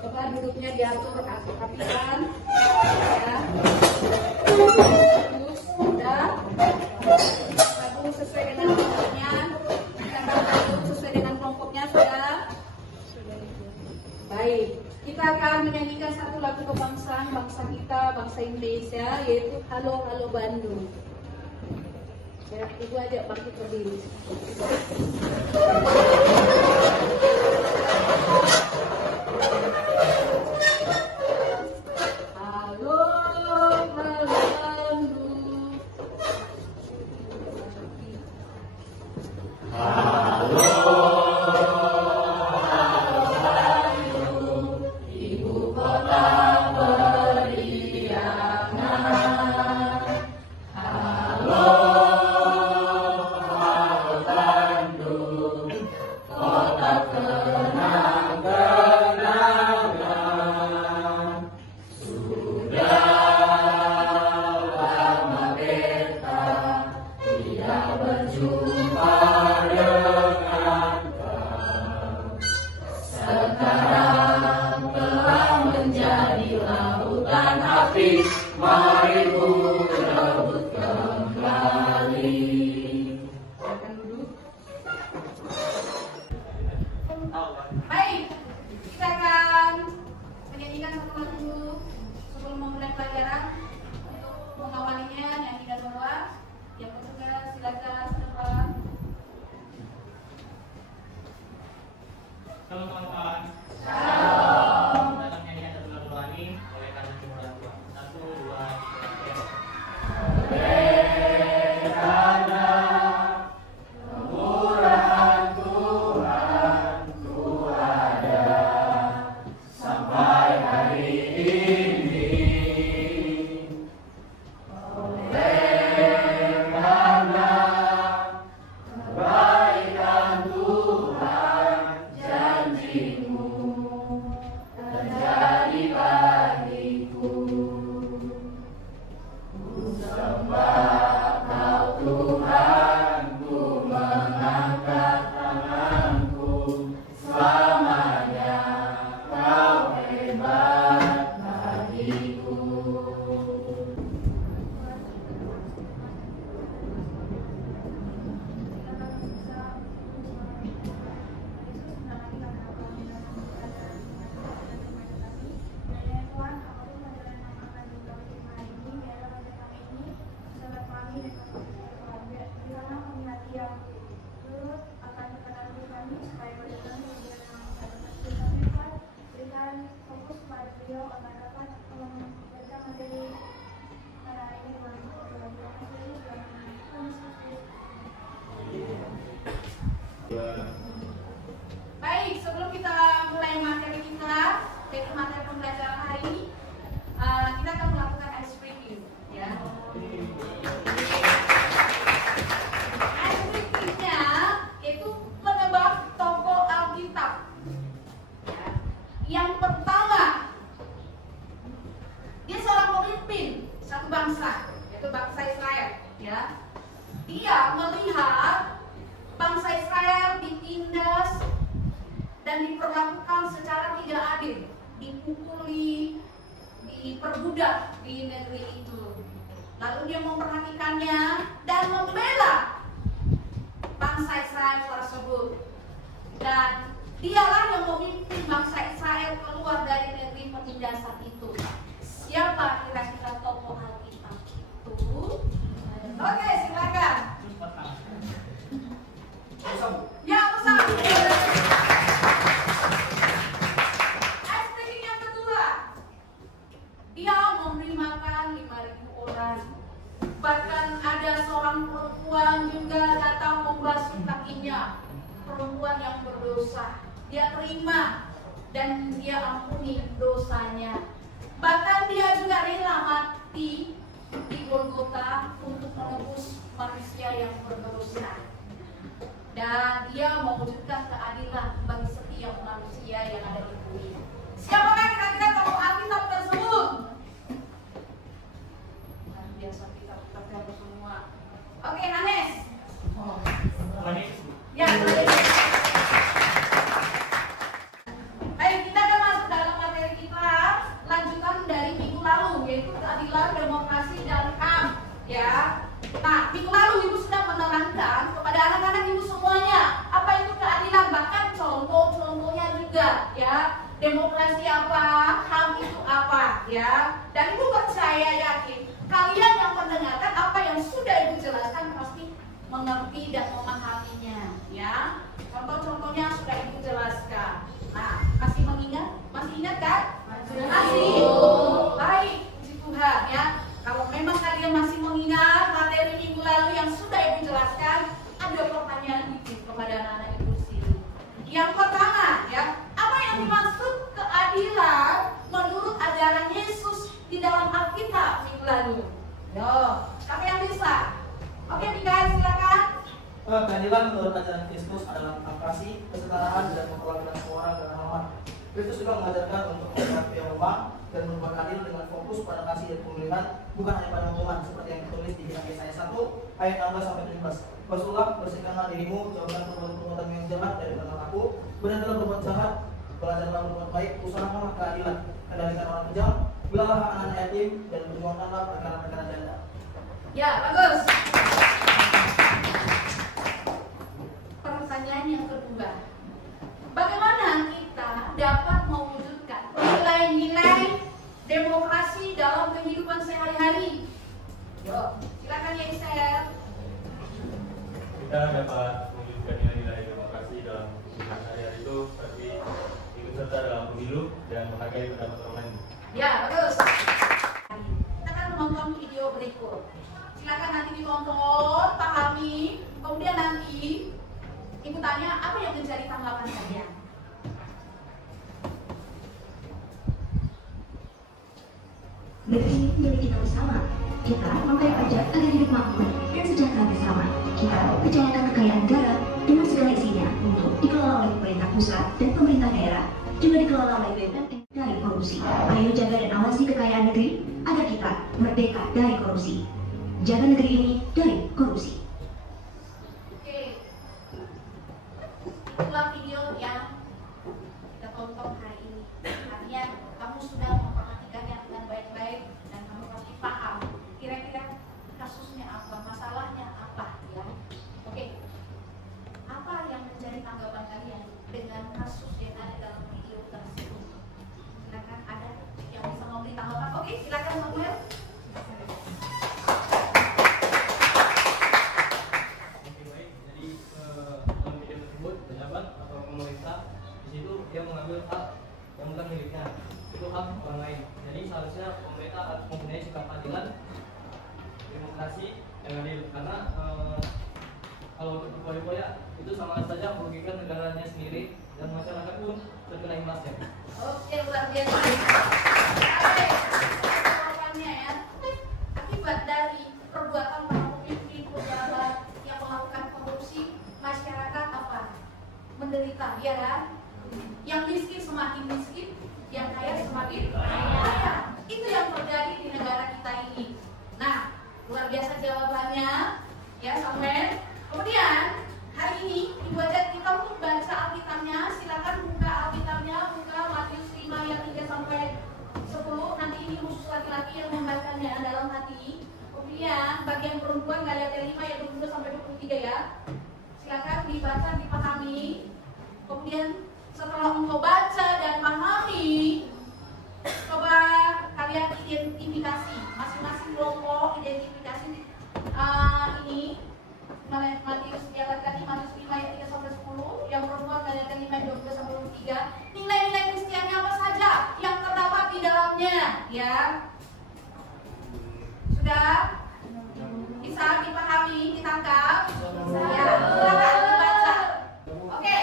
Coba duduknya diatur rapikan, ya. Sudah. Lalu sesuai dengan kelompoknya. Sesuai dengan kelompoknya sudah. Baik. Kita akan menyanyikan satu lagu kebangsaan bangsa kita, bangsa Indonesia, yaitu Halo Halo Bandung. Ya, Ibu ajak bangkit berdiri. Halo Halo Bandung. Baik, kita akan menyanyikan satu lagu sebelum memulai pelajaran. Untuk mengawalinya nyanyi dan bawa. Yang petugas silakan ke depan. Shalom kawan-kawan. Shalom. Dalam nyanyian satu lagu rohani oleh kami orang tua. 1, 2, 3. Baik, sebelum kita mulai materi kita, yaitu materi pembelajaran hari ini, kita akan melakukan ice breaking, ya. Ice breakingnya itu menebak tokoh Alkitab. Ya. Yang pertama, dia seorang pemimpin satu bangsa, yaitu bangsa Israel. Ya, dia melihat bangsa Israel ditindas dan diperlakukan secara tidak adil, dipukuli, diperbudak di negeri itu. Lalu dia memperhatikannya dan membela bangsa Israel tersebut. Dan dialah yang memimpin bangsa Israel keluar dari negeri penindasan itu. Siapa kira-kira tokoh Alkitab itu? Oke, silakan. Ya, bersama. Ice breaking yang kedua, dia memberi makan 5.000 orang. Bahkan ada seorang perempuan juga datang membasuh kakinya. Perempuan yang berdosa, dia terima dan dia ampuni dosanya. Bahkan dia juga rela mati di Golgota untuk menebus manusia yang berdosa. Dan dia mewujudkan keadilan bagi setiap manusia yang ada di bumi. Siapakah kira-kira tokoh Alkitab tersebut? Luar biasa, kita semua. Oke, Hanes. Ya, baik, kita akan masuk dalam materi Ya. Nah, minggu lalu ibu sudah menerangkan kepada anak-anak ibu semuanya apa itu keadilan, bahkan contoh-contohnya juga, ya. Demokrasi apa, HAM itu apa, ya. Dan ibu percaya, yakin kalian yang mendengarkan apa yang sudah ibu jelaskan pasti mengerti dan memahaminya, ya. Contoh-contohnya sudah ibu jelaskan. Nah, masih mengingat? Masih ingat kan? Masih. Baik, puji Tuhan, ya. Kalau memang kalian masih mengingat materi minggu lalu yang sudah ibu jelaskan, ada pertanyaan ibu kepada anak-anak ibu sini. Yang pertama, ya, apa yang dimaksud keadilan menurut ajaran Yesus di dalam Alkitab minggu lalu? Yo, siapa yang bisa? Oke, Mikael, silakan. Keadilan menurut ajaran Kristus adalah kasih, kesetaraan, dan memperlakukan semua orang dengan hormat. Kristus juga mengajarkan untuk memperhatikan yang lemah dan berbuat adil dengan fokus pada kasih dan pemulihan, bukan hanya pada hukuman, seperti yang ditulis di kitab Yesaya 1 ayat 16-17. Bersulah, bersihkanlah dirimu, jauhkan perbuatan yang jahat dari dekat aku, berhentilah berbuat jahat, belajarlah berbuat baik, usahakanlah keadilan, kendalikan orang kejam, belalah anak yatim, dan berjuangkanlah perkara-perkara janda. Ya, bagus. Pertanyaan yang kedua, bagaimana kita dapat mewujudkan nilai-nilai demokrasi dalam kehidupan sehari-hari? Yo, silakan ya Isel. Kita dapat mewujudkan nilai-nilai demokrasi dalam kehidupan sehari-hari itu seperti ikut serta dalam pemilu dan menghargai pendapat orang lain. Ya, bagus. Kita akan menonton video berikut. Silakan nanti ditonton, pahami, kemudian nanti ibu tanya apa yang menjadi tanggapan kalian. Negeri ini milik kita bersama. Kita membayar pajak agar hidup makmur dan sejahtera bersama. Kita percayakan kekayaan negara dengan segala isinya untuk dikelola oleh pemerintah pusat dan pemerintah daerah, juga dikelola oleh BUMN dari korupsi. Ayo jaga dan awasi kekayaan negeri agar kita merdeka dari korupsi. Jaga negeri ini dari korupsi. Oke. Itulah video yang kita tonton hari ini. Artinya kamu sudah memperhatikannya dengan baik-baik dan kamu pasti paham kira-kira kasusnya apa, masalahnya apa, ya. Oke. Apa yang menjadi tanggapan kalian dengan kasus yang ada dalam video tersebut? Silakan, ada yang bisa memberi tanggapan. Oke, silakan Samuel. Dia mengambil hak yang bukan miliknya, itu hak orang lain. Jadi seharusnya pemerintah harus mempunyai sikap keadilan, demokrasi yang adil. Karena kalau untuk berpoya-poya itu sama saja merugikan negaranya sendiri dan masyarakat pun terkena imbasnya. Oke, luar biasa. Oke, jawabannya ya. Akibat dari perbuatan para pemimpin pejabat yang melakukan korupsi, masyarakat apa? Menderita, ya kan? Yang miskin semakin miskin, yang kaya semakin kaya. Itu yang terjadi di negara kita ini. Nah, luar biasa jawabannya, ya Samuel. Kemudian hari ini Ibu ajak kita untuk baca Alkitabnya. Silakan buka Alkitabnya, buka Matius 5 ayat 3 sampai 10. Nanti ini khusus laki-laki yang membacanya dalam hati. Kemudian bagian perempuan Galatia 5 ayat 22 sampai 23 ya. Silakan dibaca, dipahami. Kemudian setelah engkau baca dan pahami, coba kalian identifikasi masing-masing kelompok, identifikasi ini Matius yang tadi Matius 5 ayat 3 sampai 10, yang perempuan Galatia 5 ayat 22 sampai 23. Nilai-nilai Kristiani apa saja yang terdapat di dalamnya, ya? Sudah bisa dipahami, ditangkap? Ya, silakan dibaca. Oke,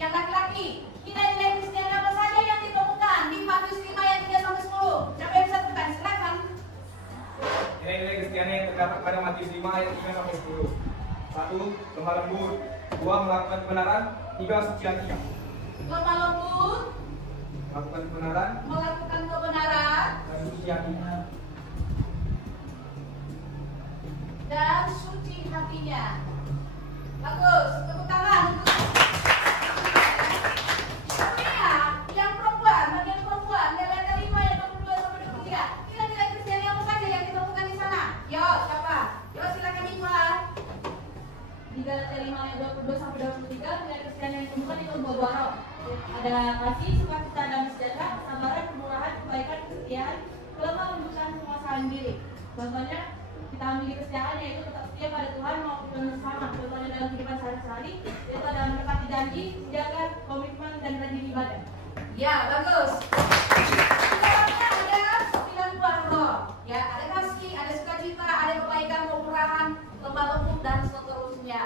yang laki-laki, nilai-nilai Kristiani apa saja yang ditemukan di Matius 5 ayat 3 sampai 10? Siapa yang bisa temukan? Silakan. Nilai-nilai Kristiani yang terdapat pada Matius 5 ayat 3 sampai 10. 1. Lemah lembut. 2. Melakukan kebenaran. 3. Suci hati. Lemah lembut, Melakukan kebenaran melakukan kebenaran, dan suci hatinya. dan suci hatinya. Bagus, tepuk tangan untuk yang perempuan, bagian perempuan, Galatia 5 ayat 22 sampai 23. Nilai-nilai Kristiani apa saja yang ditemukan di sana? Yo, siapa? Contohnya kita ambil kesetiaan yaitu tetap setia pada Tuhan maupun bersama. Contohnya dalam kehidupan sehari-hari, yaitu dalam menepati janji, jaga komitmen dan rajin ibadah. Ya, bagus. Kedepannya ada 9 buah roh. Ya, ada kasih, ada sukacita, ada kebaikan, kemurahan, lemah lembut dan seterusnya.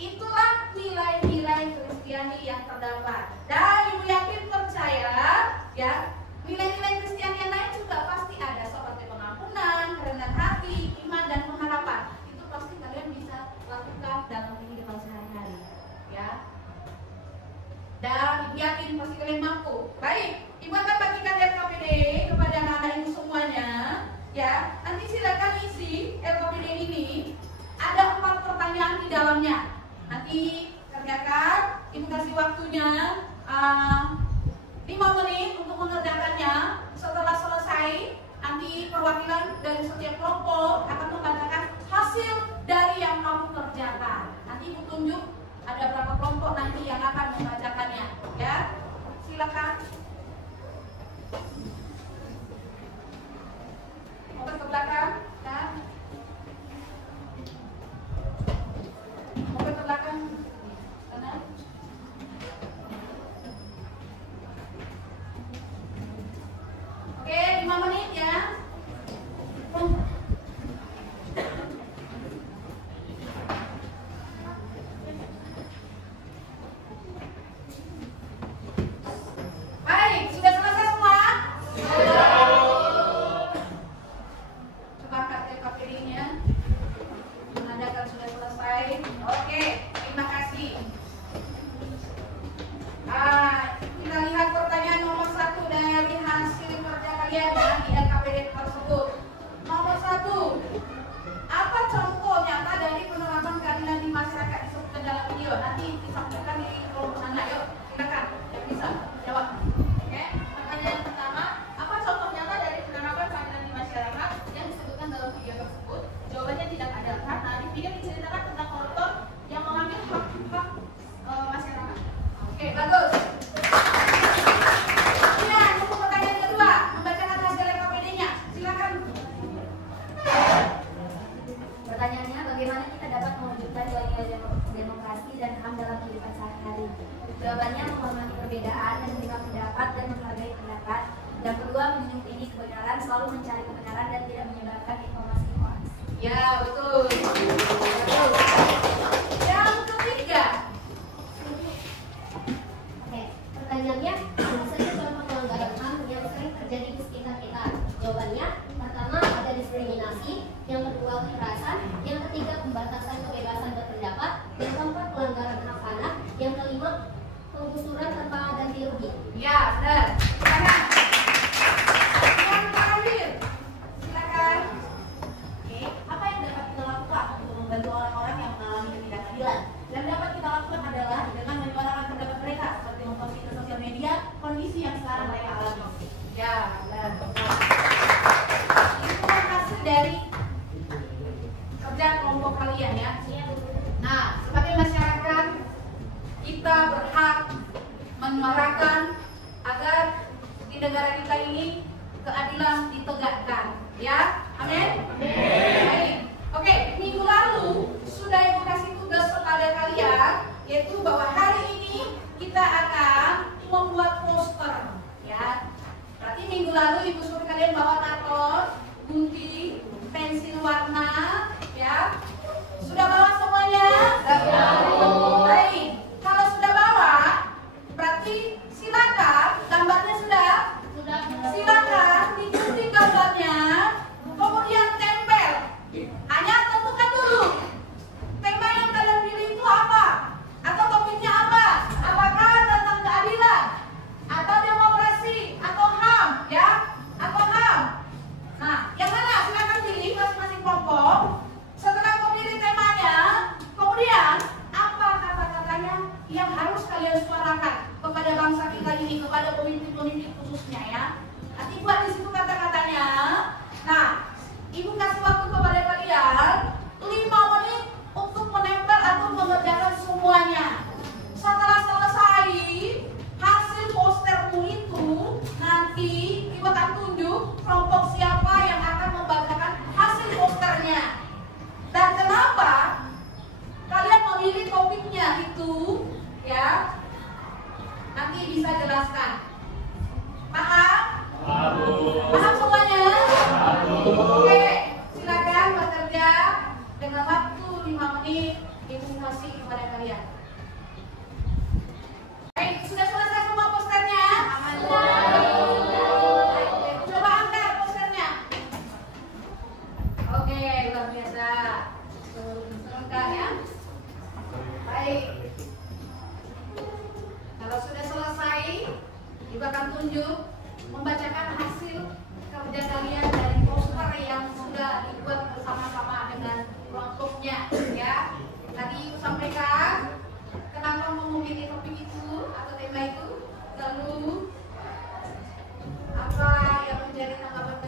Itulah nilai-nilai Kristiani yang terdapat. Dan Ibu yakin percaya, ya, nilai-nilai Kristiani yang lain juga pasti ada seperti pengampunan, kerendahan hati, iman dan pengharapan. Itu pasti kalian bisa lakukan dalam kehidupan sehari-hari, ya. Dan Ibu yakin pasti kalian mampu. Baik, Ibu akan bagikan LKPD kepada anak-anak Ibu semuanya, ya. Nanti silakan isi LKPD ini. Ada 4 pertanyaan di dalamnya. Nanti kerjakan, Ibu kasih waktunya 5 menit untuk mengerjakannya. Setelah selesai, nanti perwakilan dari setiap kelompok akan mengatakan hasil dari yang kamu kerjakan. Nanti Ibu tunjuk ada berapa kelompok nanti yang akan membacakannya, ya. Silakan. Open ke belakang, ya. Open ke belakang. Sana. Oke, 5 menit ya. Baik, sudah selesai semua? Coba angkat LKPD-nya. Menandakan sudah selesai. Oke, terima kasih. Kita lihat pertanyaan nomor 1 dari hasil kerja kalian ya, di LKPD tersebut. Nomor 1, apa contoh nyata dari penerapan keadilan di masyarakat disebutkan dalam video? Nanti disampaikan di kelompok anak. Yuk, silakan yang bisa jawab. Oke, pertanyaan pertama, apa contoh nyata dari penerapan keadilan di masyarakat yang disebutkan dalam video tersebut? Jawabannya tidak ada, karena di video diceritakan tentang koruptor yang mengambil hak-hak masyarakat. Oke, bagus. Kemudian, untuk pertanyaan kedua, membacakan hasil LKPD-nya. Silakan. Pertanyaannya, bagaimana kita dapat mewujudkan nilai-nilai demokrasi dan HAM dalam kehidupan sehari-hari? Jawabannya, menghormati perbedaan dan menerima pendapat dan menghargai pendapat. Yang kedua, menjunjung tinggi kebenaran, selalu mencari kebenaran dan tidak menyebarkan informasi hoax. Ya, betul. Yang ketiga. Oke, pertanyaannya, apa saja contoh pelanggaran HAM yang sering terjadi di sekitar kita? Jawabannya, pertama ada diskriminasi, yang kedua kekerasan, yang ketiga pembatasan kebebasan berpendapat, yang keempat pelanggaran hak anak, yang kelima penggusuran tanpa ganti rugi. Ya, benar. Silakan. Yang terakhir. Silakan. Oke, apa yang dapat kita lakukan untuk membantu orang-orang yang mengalami ketidakadilan? Yang dapat kita lakukan adalah dengan menyuarakan pendapat mereka, seperti mempost ke sosial media kondisi yang sekarang mereka alami. Ya, benar. Itu hasil dari kerja kelompok kalian ya. Nah, sebagai masyarakat kita berhak menyuarakan agar di negara kita ini keadilan ditegakkan, ya, amin. Baik. Oke, minggu lalu sudah Ibu kasih tugas kepada kalian, yaitu bahwa hari ini kita akan membuat poster, ya. Berarti minggu lalu Ibu suruh kalian bawa karton, gunting, pensil warna, ya. Sudah bawa semuanya? Baik. Kalau sudah bawa, berarti silakan gambarnya sudah. Silakan digunting gambarnya, kemudian tempel. Hanya tentukan dulu tema yang kalian pilih itu apa, atau topiknya apa. Apakah tentang keadilan, atau demokrasi, atau HAM, ya, atau HAM. Nah, yang mana? Silakan pilih masing-masing kelompok. Setelah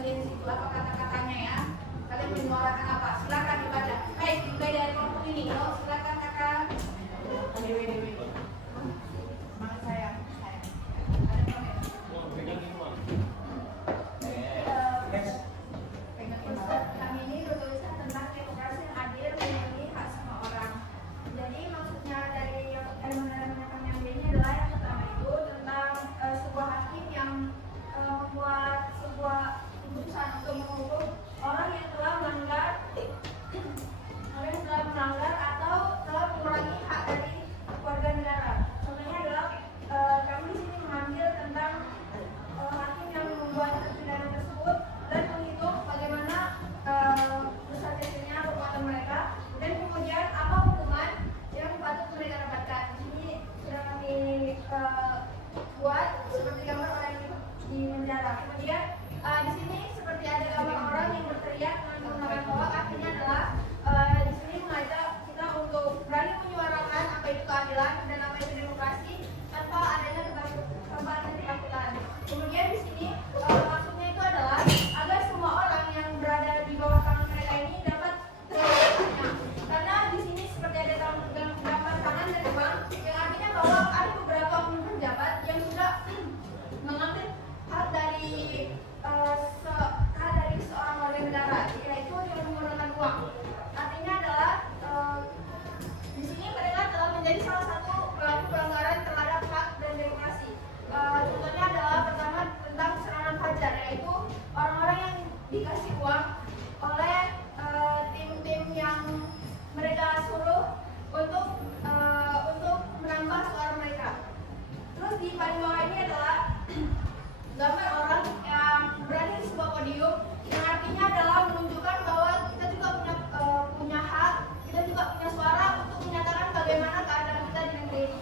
di situ apa kata-katanya ya. Kalian menyuarakan apa? Silakan dibaca. Baik, dimulai dari kelompok ini. Oh, silakan kakak. Dewi. Semangat saya. Ada komen? Kami ini bertuliskan tentang demokrasi yang adil melindungi hak semua orang. Jadi maksudnya dari elemen-elemen yang kami ambil ini adalah yang pertama itu tentang sebuah hakim yang membuat sebuah keputusan untuk menghukum orang yang telah melanggar atau telah mengurangi hak dari warga negara. Contohnya adalah kami di sini mengambil tentang hakim yang membuat pidana tersebut dan menghitung bagaimana besar kecilnya perbuatan mereka dan kemudian apa hukuman yang patut mereka dapatkan. Ini sudah kami buat seperti gambar orang di penjara. Kemudian di sini seperti ada gambar orang yang berteriak menggunakan toa, artinya adalah di sini mengajak kita untuk berani menyuarakan apa itu keadilan dan apa itu demokrasi tanpa adanya ketakutan. Kemudian di sini maksudnya itu adalah agar semua orang yang berada di bawah tangan mereka ini dapat terlibatnya. Karena di sini seperti ada gambar kanan dan depan yang artinya bahwa ada beberapa pejabat yang sudah mengambil hak dari seorang warga negara, yaitu dengan menggunakan uang. Artinya adalah di sini mereka telah menjadi salah satu pelaku pelanggaran terhadap hak dan demokrasi. Contohnya adalah pertama tentang serangan fajar, yaitu orang-orang yang dikasih uang oleh tim-tim yang mereka suruh untuk menambah suara mereka. Terus di paling bawah ini adalah gambar orang yang berada di sebuah podium yang artinya adalah menunjukkan bahwa kita juga punya hak, kita juga punya suara untuk menyatakan bagaimana keadaan kita di negeri ini.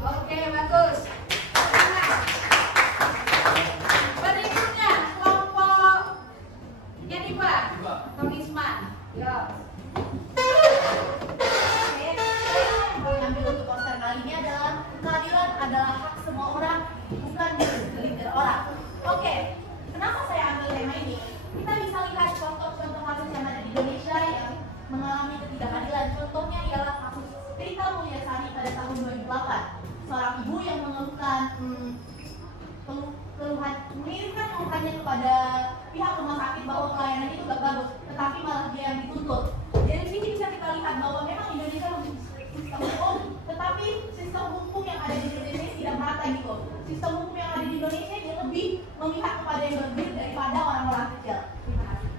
Oke, bagus. Berikutnya kelompok Yadiba, Komisman. Ya. Yang ambil untuk poster kali ini adalah keadilan adalah hak semua orang, bukan segelintir orang. Oke, kenapa saya ambil tema ini? Kita bisa lihat contoh-contoh kasus yang ada di Indonesia yang mengalami ketidakadilan. Contohnya ialah kasus Rita Mulyasari pada tahun 2008. Seorang ibu yang mengeluhkan mengirimkan keluhannya kepada pihak rumah sakit bahwa pelayanan itu gak bagus, tetapi malah dia yang dituntut. Dari sini bisa kita lihat bahwa memang Indonesia memiliki sistem hukum, tetapi sistem hukum yang ada di Indonesia tidak merata gitu. Sistem hukum yang ada di Indonesia dia lebih memihak kepada yang berbeda daripada orang-orang kecil. Terima kasih.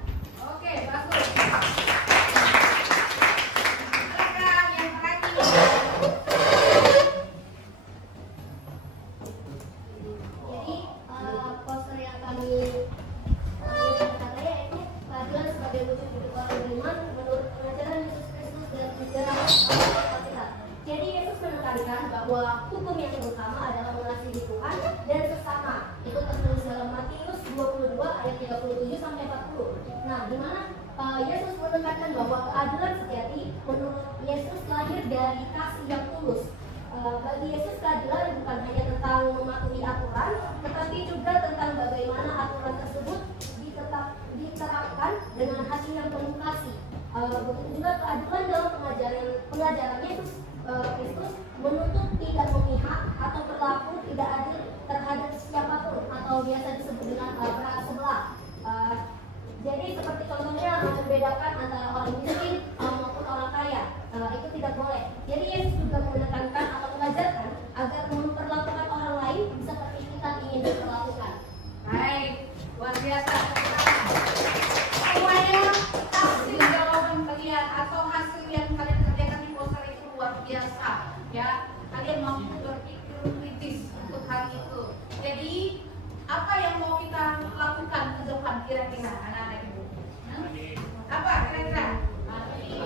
Oke, bagus. Silakan yang terakhir. Jadi poster yang kami kata yaitu keadilan sebagai wujud hidup orang beriman menurut pengajaran Yesus Kristus dan sejarah kita. Jadi Yesus menekankan bahwa hukum yang utama adalah mengasihi Tuhan dan sesama. Itu tertulis dalam Matius 22 ayat 37 sampai 40. Nah, di mana Yesus menekankan bahwa keadilan sejati menurut Yesus lahir dari kasih yang tulus. Bagi Yesus keadilan bukan hanya tentang mematuhi aturan, tetapi juga tentang bagaimana aturan tersebut diterapkan dengan hati yang penuh kasih. Begitu juga keadilan dalam pengajaran Yesus Kristus menuntut tidak memihak atau berlaku tidak adil terhadap siapapun atau biasa disebut dengan pihak sebelah. Jadi seperti contohnya membedakan antara orang miskin maupun orang kaya, itu tidak boleh. Jadi Yesus juga menekankan atau mengajarkan agar memperlakukan orang lain seperti kita ingin diperlakukan. Baik, luar biasa. Semuanya hasil jawaban kalian atau hasil yang kalian kerjakan di poster itu luar biasa. Ya, kalian mampu berpikir kritis untuk hal itu. Jadi apa yang mau kita lakukan ke depan kira-kira anak-anak ibu? Apa kira-kira?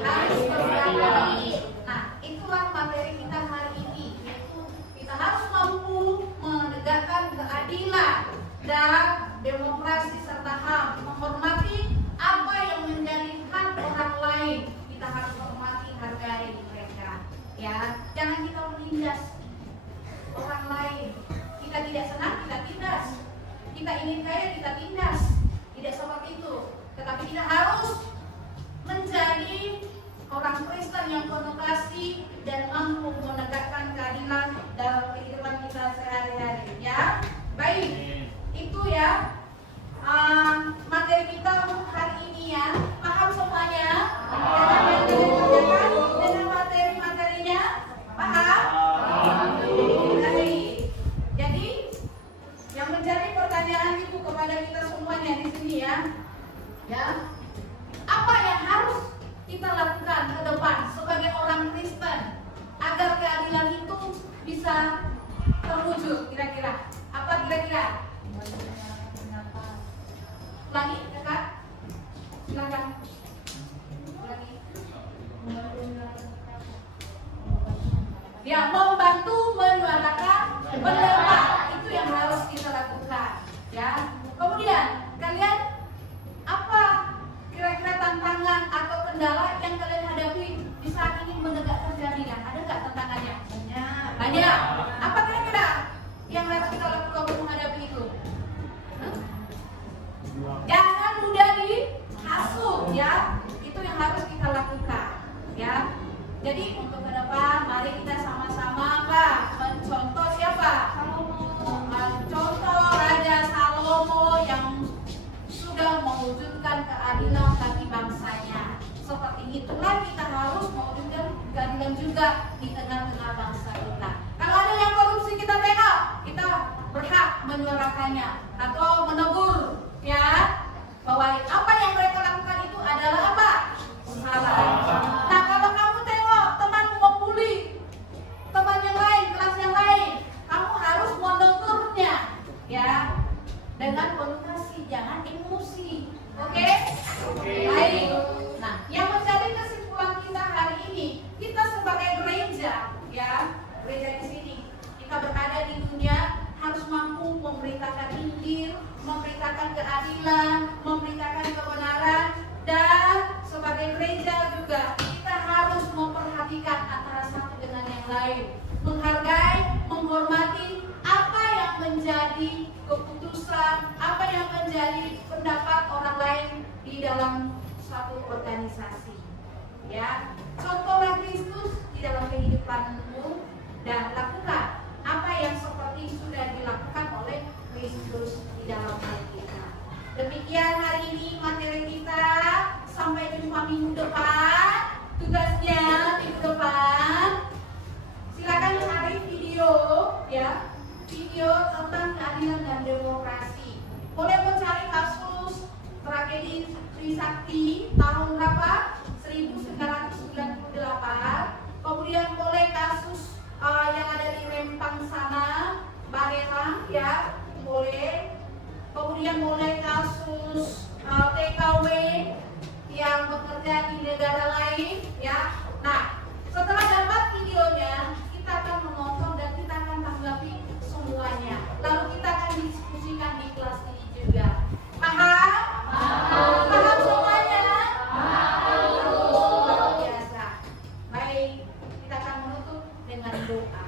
Harus berani. Nah, itulah materi kita hari ini. Yaitu kita harus mampu menegakkan keadilan dan demokrasi serta HAM, menghormati apa yang menjadi hak orang lain. Kita harus hormati, hargai mereka. Ya, jangan kita menindas orang lain. Kita tidak senang, kita tindas. Kita ingin kaya, kita tindas. tidak seperti itu. Tetapi kita harus menjadi orang Kristen yang penuh kasih dan mampu menegakkan keadilan dalam kehidupan kita sehari-hari. Ya, baik. Itu ya materi kita untuk hari ini ya. Paham semuanya? Dengan materi-materinya? Paham? Baik. Jadi yang menjadi pertanyaan ibu kepada kita semuanya di sini ya. Ya. Apa yang harus kita lakukan ke depan sebagai orang Kristen agar keadilan itu bisa terwujud kira-kira? Apa kira-kira? Lagi, kakak? Silakan. Lagi. Ya, membantu menyuarakan pendapat itu yang harus kita lakukan. Ya. Kemudian kalian apa kira-kira tantangan atau kendala yang kalian hadapi di saat ini menegakkan keadilan? Ada nggak tantangannya? Banyak. Apa kira-kira yang harus kita lakukan untuk menghadapi itu? Jangan mudah dihasut ya. Itu yang harus kita lakukan ya. Jadi untuk ke depan mari kita sama-sama mencontoh siapa? Mencontoh Raja Salomo yang sudah mewujudkan keadilan bagi bangsanya. Seperti itulah kita harus mewujudkan keadilan juga di tengah-tengah bangsa kita. Kalau ada yang korupsi kita tengok, kita berhak menyuarakannya atau menegur ya, bahwa apa yang mereka lakukan itu adalah apa? Salah. Nah, kalau kamu tengok temanmu membuli teman yang lain, kelas yang lain, kamu harus menegurnya ya, dengan penuh kasih, jangan emosi. Oke? Baik. Nah, yang menjadi kesimpulan kita hari ini, kita sebagai gereja ya, gereja di sini, kita berada di dunia harus mampu memberitakan Injil, memberitakan keadilan, memberitakan kebenaran, dan sebagai gereja juga kita harus memperhatikan antara satu dengan yang lain, menghargai, menghormati apa yang menjadi keputusan, apa yang menjadi pendapat orang lain di dalam suatu organisasi. Ya, contohlah Kristus di dalam kehidupanmu dan lakukan apa yang seperti sudah dilakukan oleh Kristus di dalam hati kita. Demikian hari ini materi kita. Sampai jumpa minggu depan. Tugasnya minggu depan, silakan cari video ya, video tentang keadilan dan demokrasi. Boleh mencari kasus tragedi Trisakti tahun berapa? 1998. Kemudian boleh kasus yang ada di Rempang sana, Barelang ya, boleh. Kemudian boleh kasus TKW yang bekerja di negara lain ya. Nah, setelah dapat videonya, kita akan menonton dan kita akan tanggapi semuanya. Lalu kita akan diskusikan di kelas ini juga. Paham? Paham semuanya? Luar biasa. Baik, kita akan menutup dengan doa.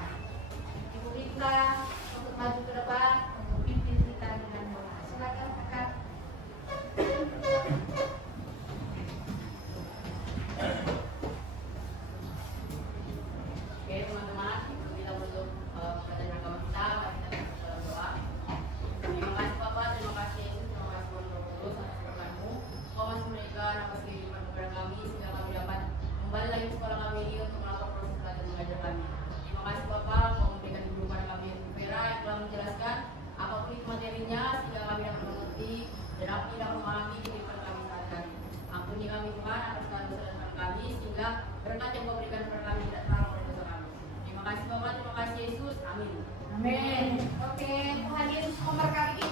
Ibu kita untuk maju ke depan, pimpin kita dengan doa. Silakan kakak. Oke teman-teman, kita untuk pelajaran agama kita, kita dalam doa. Terima kasih Bapak, terima kasih Yesus, terima kasih Tuhan Roh Kudus atas berkat-Mu. Kau masih memberikan atas kehidupan kepada kami sehingga kami dapat kembali lagi ke sekolah kami ini untuk melakukan proses belajar mengajar kami. Terima kasih Bapak, kau memberikan guru pada kami yang Vera yang telah menjelaskan apapun itu materinya sehingga kami dapat mengerti dan kami tidak memahami kehidupan kami sehari-hari. Ampuni kami Tuhan atas dosa-dosa kami sehingga berkat yang kau berikan kepada kami tidak terlalu pada dosa kami. Terima kasih Bapak, terima kasih Yesus, amin. Amin. Oke, Tuhan Yesus memberkati.